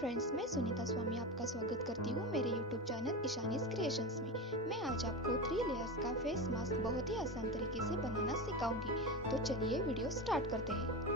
Friends, मैं सुनीता स्वामी आपका स्वागत करती हूँ मेरे यूट्यूब चैनल ईशानीज क्रिएशंस में। मैं आज आपको 3 लेयर्स का फेस मास्क बहुत ही आसान तरीके से बनाना सिखाऊंगी। तो चलिए वीडियो स्टार्ट करते हैं।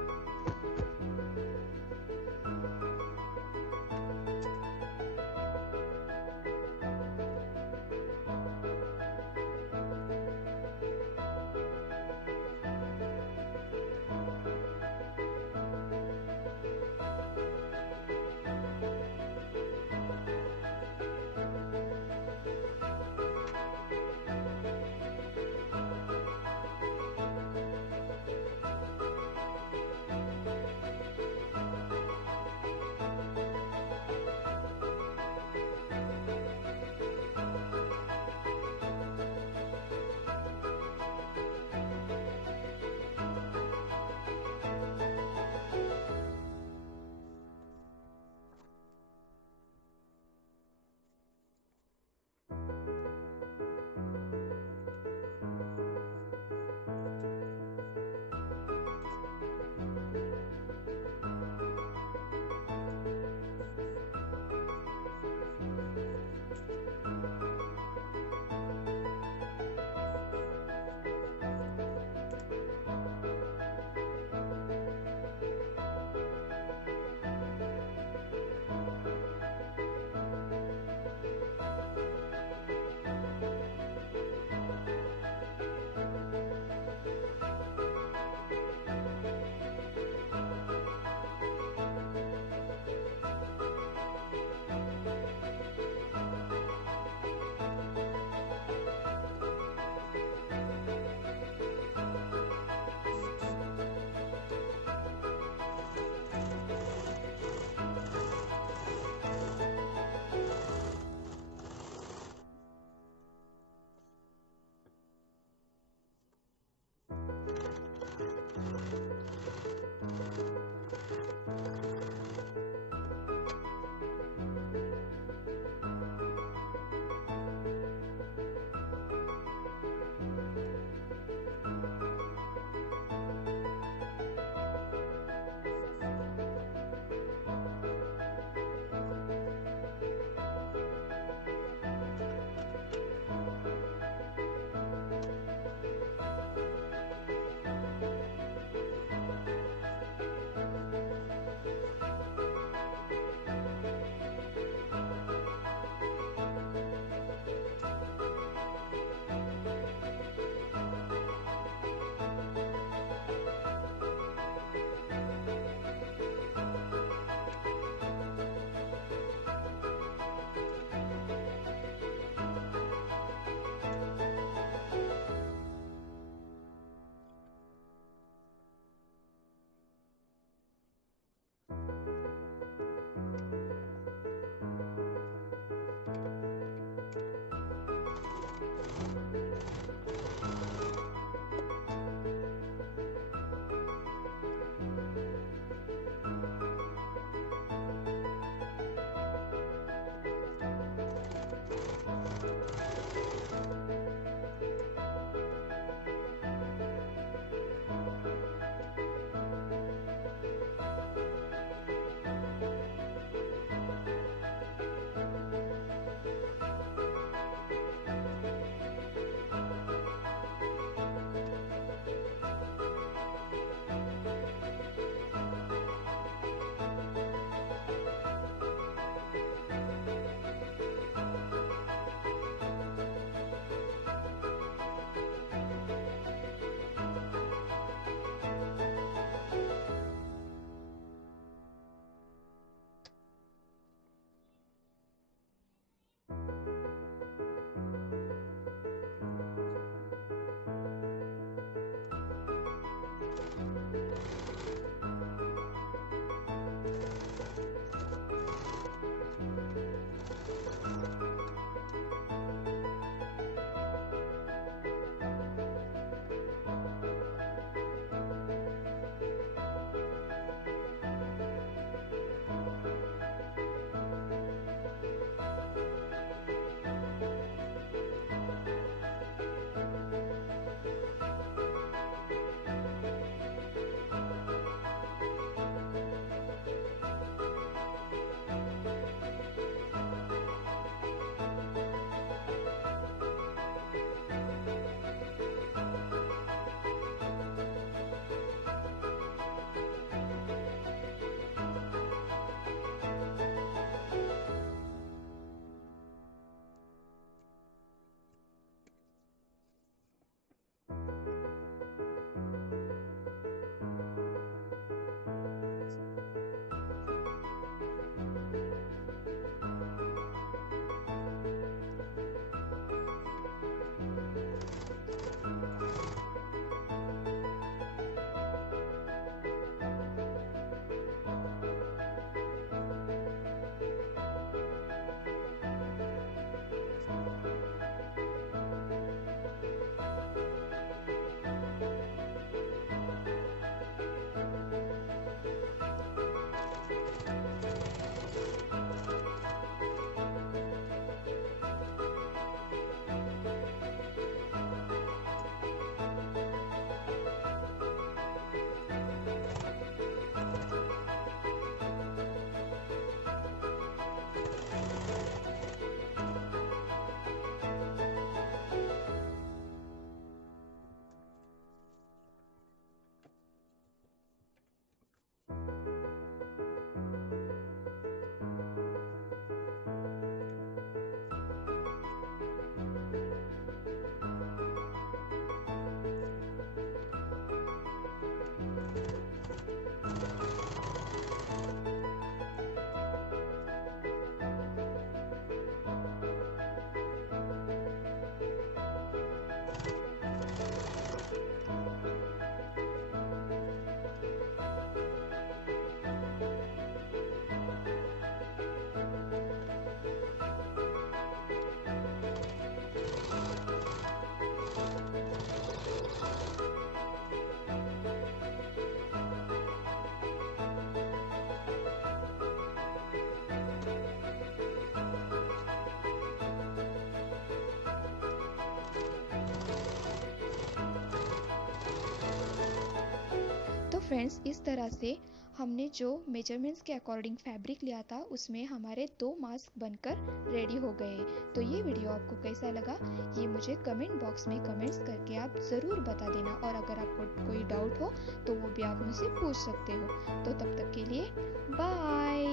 फ्रेंड्स, इस तरह से हमने जो मेजरमेंट्स के अकॉर्डिंग फैब्रिक लिया था उसमें हमारे 2 मास्क बनकर रेडी हो गए हैं। तो ये वीडियो आपको कैसा लगा ये मुझे कमेंट बॉक्स में कमेंट्स करके आप ज़रूर बता देना, और अगर आपको कोई डाउट हो तो वो भी आप मुझसे पूछ सकते हो। तो तब तक के लिए बाय।